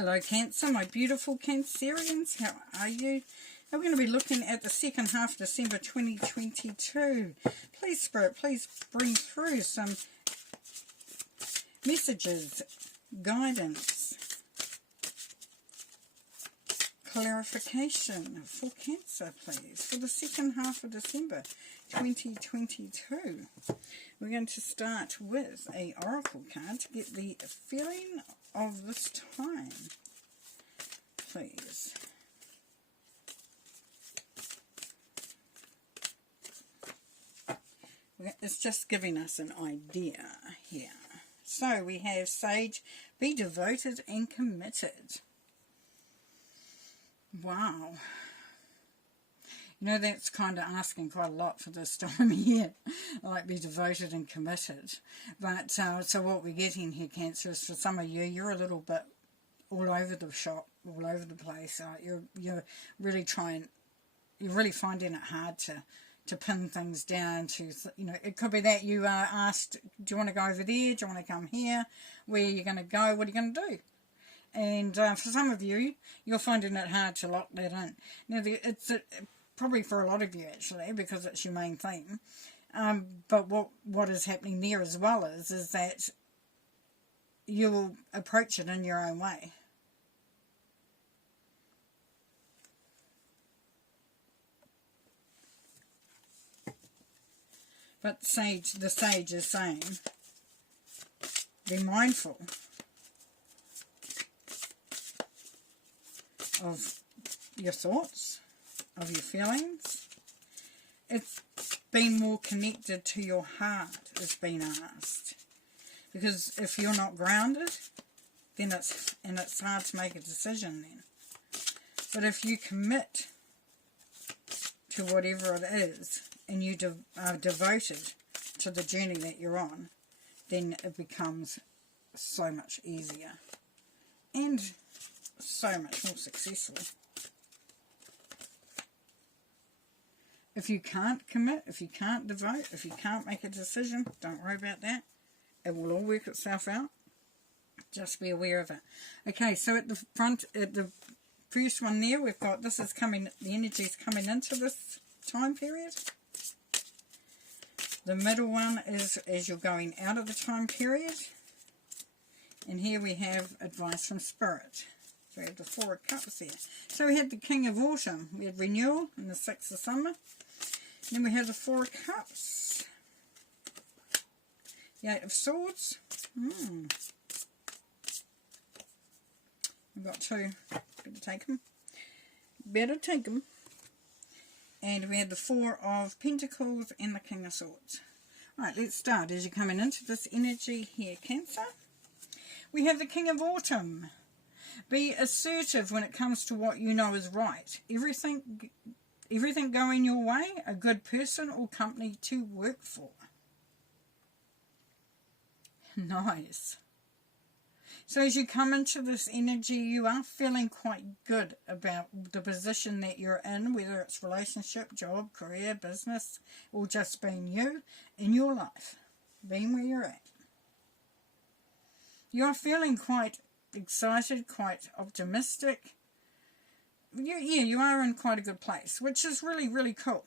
Hello Cancer, my beautiful Cancerians, how are you? Now we're going to be looking at the second half of December 2022. Please Spirit, please bring through some messages, guidance, clarification for Cancer, please, for the second half of December 2022. We're going to start with a oracle card to get the feeling of this time, please. It's just giving us an idea here. So we have Sage, be devoted and committed. Wow. You know, that's kind of asking quite a lot for this time of year, like be devoted and committed. But so what we're getting here, Cancer, is for some of you, you're a little bit all over the shop, all over the place. You're really you're really finding it hard to pin things down to, you know, it could be that you are asked, do you want to go over there? Do you want to come here? Where are you going to go? What are you going to do? And for some of you, you're finding it hard to lock that in. Now, it's probably for a lot of you, actually, because it's your main theme. But what is happening there as well is that you'll approach it in your own way. But the sage is saying, be mindful of your thoughts, of your feelings. It's being more connected to your heart is being asked. Because if you're not grounded, then it's hard to make a decision then. But if you commit to whatever it is, and you are devoted to the journey that you're on, then it becomes so much easier and so much more successful. If you can't commit, if you can't devote, if you can't make a decision, don't worry about that. It will all work itself out. Just be aware of it. Okay, so at the front, at the first one there, we've got this is coming, the energy is coming into this time period. The middle one is as you're going out of the time period. And here we have advice from Spirit. So we have the Four of Cups there. So we had the King of Autumn. We had renewal and the Six of Summer. Then we have the Four of Cups. The Eight of Swords. We've got two. Better take them. Better take them. And we had the Four of Pentacles and the King of Swords. Right, let's start. As you're coming into this energy here, Cancer, we have the King of Autumn. Be assertive when it comes to what you know is right. Everything going your way, a good person or company to work for. Nice. So as you come into this energy, you are feeling quite good about the position that you're in, whether it's relationship, job, career, business, or just being you in your life, being where you're at. You're feeling quite excited, quite optimistic. You are in quite a good place, which is really, really cool.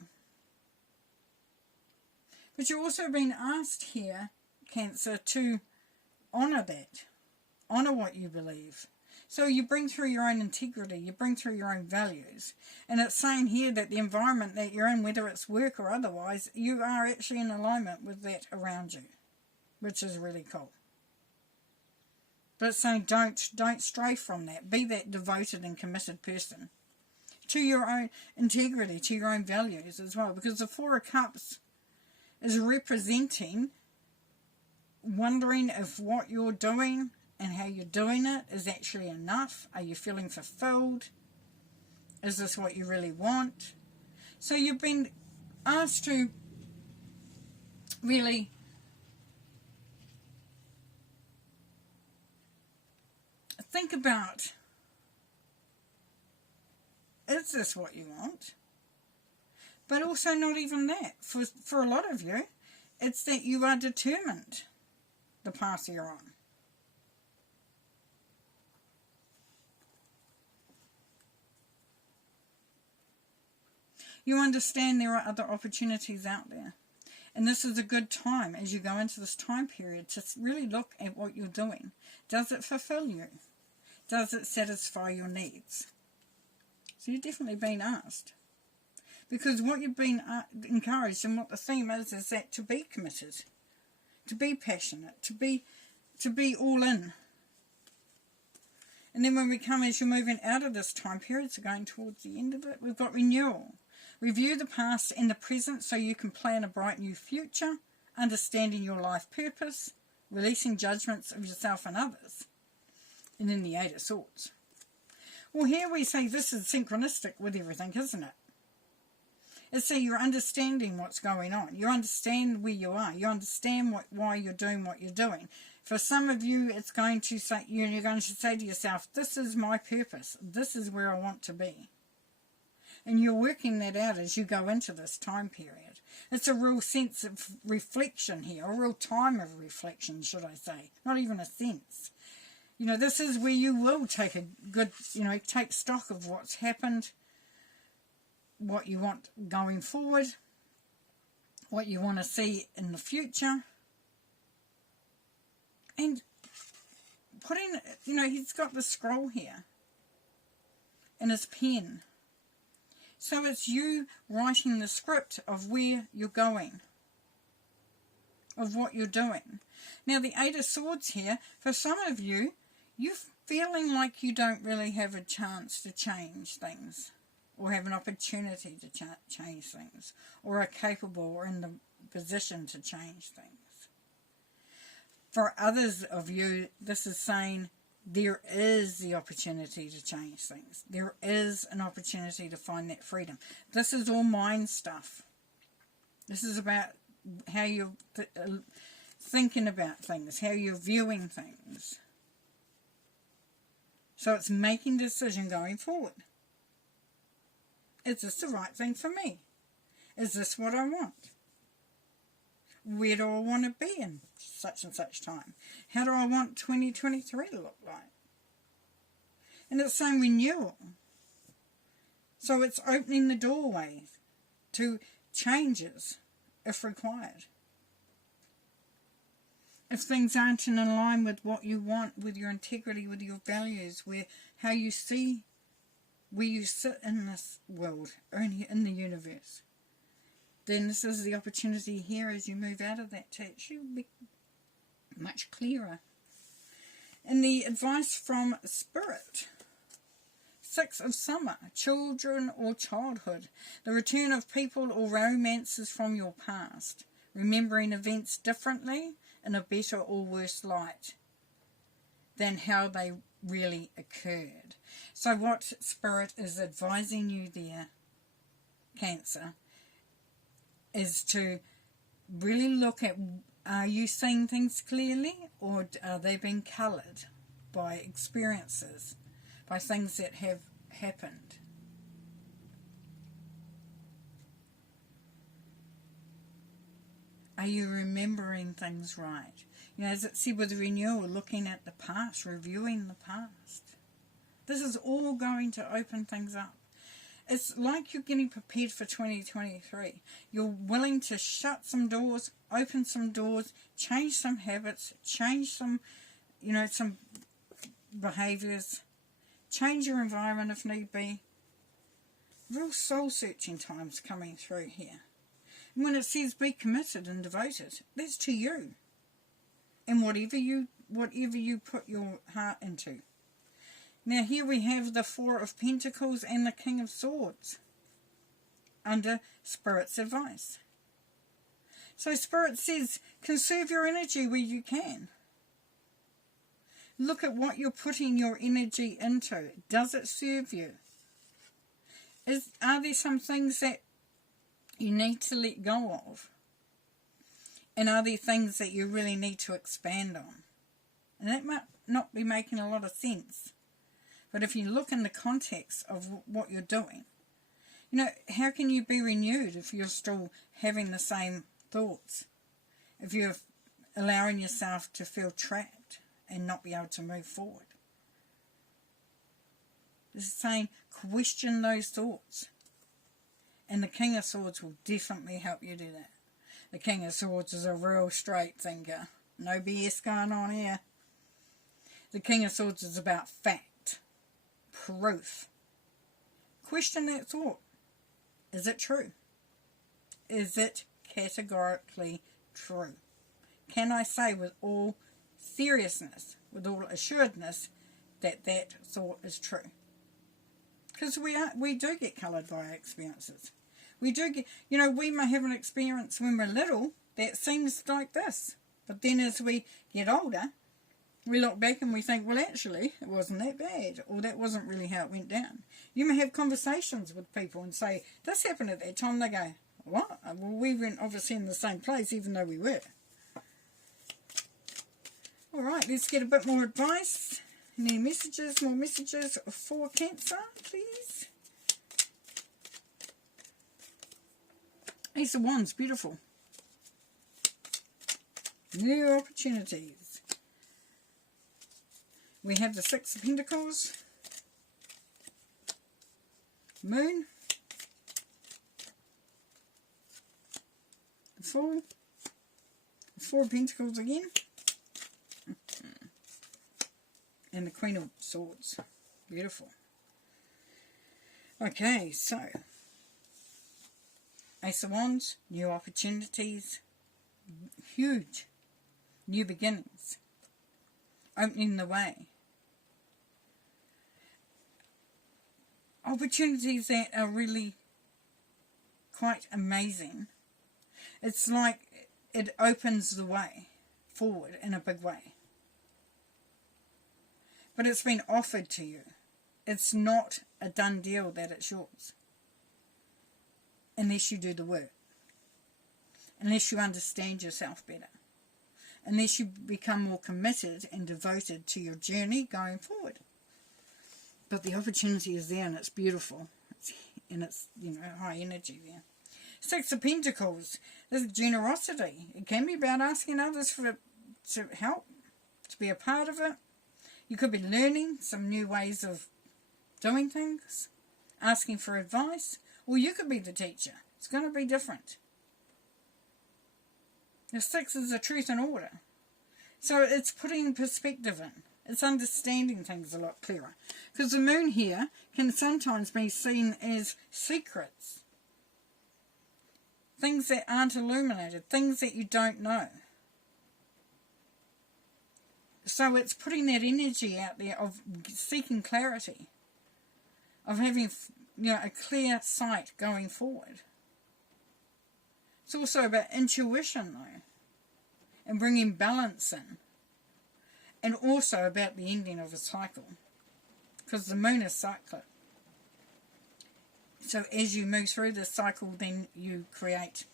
But you're also being asked here, Cancer, to honour that. Honour what you believe. So you bring through your own integrity, you bring through your own values. And it's saying here that the environment that you're in, whether it's work or otherwise, you are actually in alignment with that around you, which is really cool. But it's saying don't stray from that. Be that devoted and committed person to your own integrity, to your own values as well. Because the Four of Cups is representing wondering if what you're doing and how you're doing it is actually enough. Are you feeling fulfilled? Is this what you really want? So you've been asked to really think about, is this what you want? But also not even that. For a lot of you, it's that you are determined the path you're on. You understand there are other opportunities out there. And this is a good time as you go into this time period to really look at what you're doing. Does it fulfill you? Does it satisfy your needs? So you've definitely been asked. Because what you've been encouraged, and what the theme is that to be committed, to be passionate, to be all in. And then when we come, as you're moving out of this time period, so going towards the end of it, we've got renewal. Review the past and the present so you can plan a bright new future, understanding your life purpose, releasing judgments of yourself and others. And then the Eight of Swords. Well, here we say this is synchronistic with everything, isn't it? It's so you're understanding what's going on. You understand where you are. You understand why you're doing what you're doing. For some of you, it's going to say, you're going to say to yourself, this is my purpose. This is where I want to be. And you're working that out as you go into this time period. It's a real sense of reflection here, a real time of reflection, should I say. Not even a sense. You know, this is where you will take a good, take stock of what's happened, what you want going forward, what you want to see in the future. And putting, he's got the scroll here and his pen. So it's you writing the script of where you're going, of what you're doing. Now the Eight of Swords here, for some of you, you're feeling like you don't really have a chance to change things, or have an opportunity to change things, or are capable or in the position to change things. For others of you, this is saying there is the opportunity to change things. There is an opportunity to find that freedom. This is all mind stuff. This is about how you're thinking about things, how you're viewing things. So it's making a decision going forward. Is this the right thing for me? Is this what I want? Where do I want to be in such and such time? How do I want 2023 to look like? And it's saying renewal. So it's opening the doorway to changes if required. If things aren't in line with what you want, with your integrity, with your values, how you see where you sit in this world, or in the universe, then this is the opportunity here as you move out of that to actually be much clearer. And the advice from Spirit. 6 of Summer, children or childhood. The return of people or romances from your past. Remembering events differently in a better or worse light than how they really occurred. So what Spirit is advising you there, Cancer, is to really look at, are you seeing things clearly, or are they being coloured by experiences, by things that have happened? Are you remembering things right? As it said with renewal, looking at the past, reviewing the past. This is all going to open things up. It's like you're getting prepared for 2023. You're willing to shut some doors, open some doors, change some habits, change some, some behaviours, change your environment if need be. Real soul-searching times coming through here. And when it says be committed and devoted, that's to you. And whatever you put your heart into. Now here we have the 4 of Pentacles and the King of Swords under Spirit's advice. So Spirit says, conserve your energy where you can. Look at what you're putting your energy into. Does it serve you? Are there some things that you need to let go of? And are there things that you really need to expand on? And that might not be making a lot of sense. But if you look in the context of what you're doing, how can you be renewed if you're still having the same thoughts? If you're allowing yourself to feel trapped and not be able to move forward? This is saying question those thoughts And the King of Swords will definitely help you do that. The King of Swords is a real straight thinker. No BS going on here. The King of Swords is about fact, proof. Question that thought. Is it true? Is it categorically true? Can I say with all seriousness, with all assuredness, that that thought is true? Because we do get coloured by our experiences. We do get, we may have an experience when we're little that seems like this. But then as we get older, we look back and we think, well, actually, it wasn't that bad. Or that wasn't really how it went down. You may have conversations with people and say, this happened at that time. They go, what? Well, we weren't obviously in the same place, even though we were. All right, let's get a bit more advice. Any messages, more messages for Cancer, please? Ace of Wands, beautiful. New opportunities. We have the Six of Pentacles. Moon. The Fool. The Four of Pentacles again. And the Queen of Swords. Beautiful. Okay, so Ace of Wands, new opportunities, huge, new beginnings, opening the way. Opportunities that are really quite amazing. It's like it opens the way forward in a big way. But it's been offered to you. It's not a done deal that it's yours. Unless you do the work. Unless you understand yourself better. Unless you become more committed and devoted to your journey going forward. But the opportunity is there and it's beautiful. It's high energy there. Six of Pentacles. This is generosity. It can be about asking others to help. To be a part of it. You could be learning some new ways of doing things, asking for advice, or you could be the teacher. It's going to be different. The Six is the truth and order. So it's putting perspective in. It's understanding things a lot clearer. Because the moon here can sometimes be seen as secrets. Things that aren't illuminated, things that you don't know. So it's putting that energy out there of seeking clarity, of having a clear sight going forward. It's also about intuition though, and bringing balance in, and also about the ending of a cycle, because the moon is cyclic. So as you move through this cycle, then you create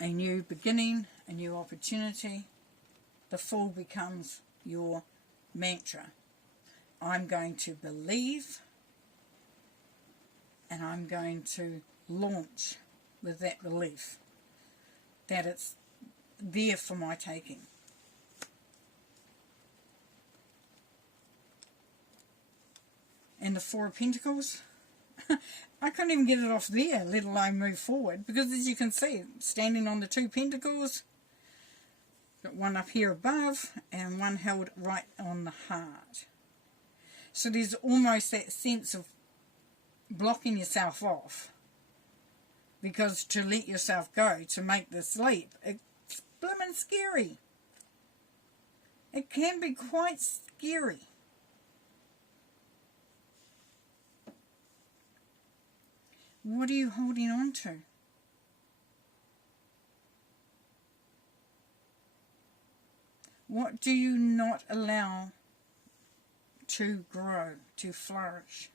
a new beginning, a new opportunity. The Fool becomes your mantra. I'm going to believe and I'm going to launch with that belief that it's there for my taking. And the Four of Pentacles, I couldn't even get it off there, let alone move forward, because as you can see, standing on the two pentacles, got one up here above and one held right on the heart. So there's almost that sense of blocking yourself off, because to let yourself go, to make this leap, it's blooming scary. It can be quite scary. What are you holding on to? What do you not allow to grow, to flourish,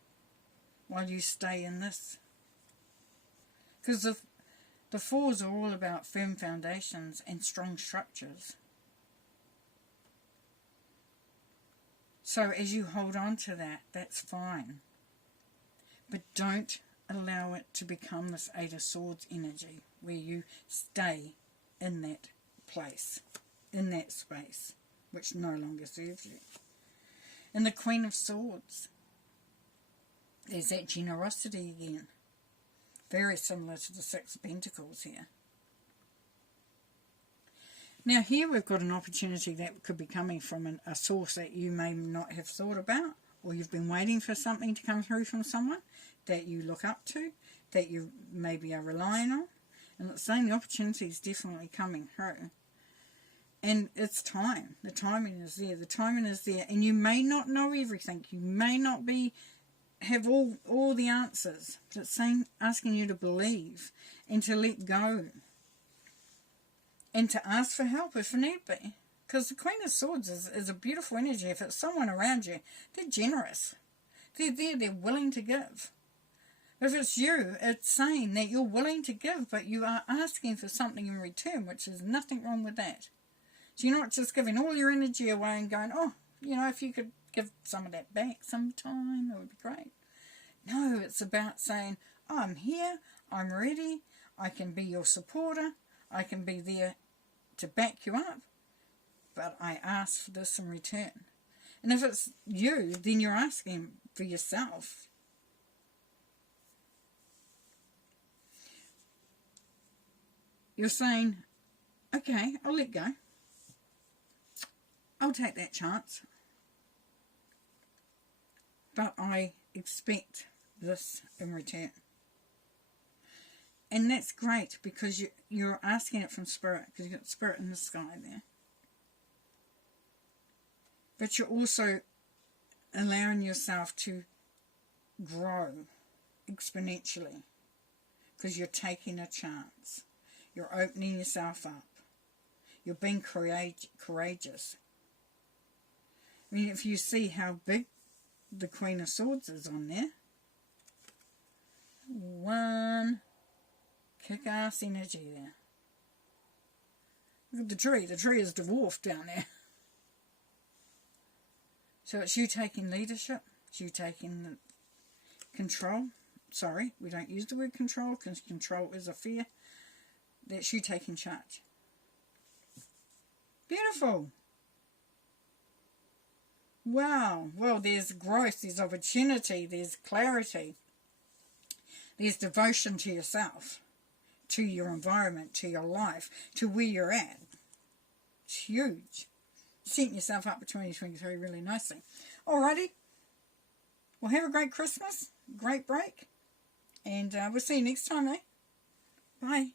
while you stay in this? Because the Fours are all about firm foundations and strong structures. So as you hold on to that, that's fine. But don't allow it to become this Eight of Swords energy, where you stay in that place, in that space, which no longer serves you. And the Queen of Swords, there's that generosity again. Very similar to the Six of Pentacles here. Now here we've got an opportunity that could be coming from a source that you may not have thought about, or you've been waiting for something to come through from someone that you look up to, that you maybe are relying on. And it's saying the opportunity is definitely coming through. And it's time. The timing is there. The timing is there. And you may not know everything. You may not have all the answers. But it's saying, asking you to believe and to let go. And to ask for help if need be. Because the Queen of Swords is a beautiful energy. If it's someone around you, they're generous. They're there. They're willing to give. If it's you, it's saying that you're willing to give, but you are asking for something in return, which is nothing wrong with that. So you're not just giving all your energy away and going, oh, you know, if you could give some of that back sometime, that would be great. No, it's about saying, oh, I'm here, I'm ready, I can be your supporter, I can be there to back you up, but I ask for this in return. And if it's you, then you're asking for yourself. You're saying, okay, I'll let go. I'll take that chance. But I expect this in return. And that's great because you're asking it from Spirit, because you've got Spirit in the sky there. But you're also allowing yourself to grow exponentially because you're taking a chance. You're opening yourself up. You're being courageous. I mean, if you see how big the Queen of Swords is on there. One kick-ass energy there. Look at the tree. The tree is dwarfed down there. So it's you taking leadership. It's you taking the control. Sorry, we don't use the word control because control is a fear. That's you taking charge. Beautiful. Wow. Well, there's growth, there's opportunity, there's clarity. There's devotion to yourself, to your environment, to your life, to where you're at. It's huge. Setting yourself up for 2023 really nicely. Alrighty. Well, have a great Christmas, great break, and we'll see you next time, eh? Bye.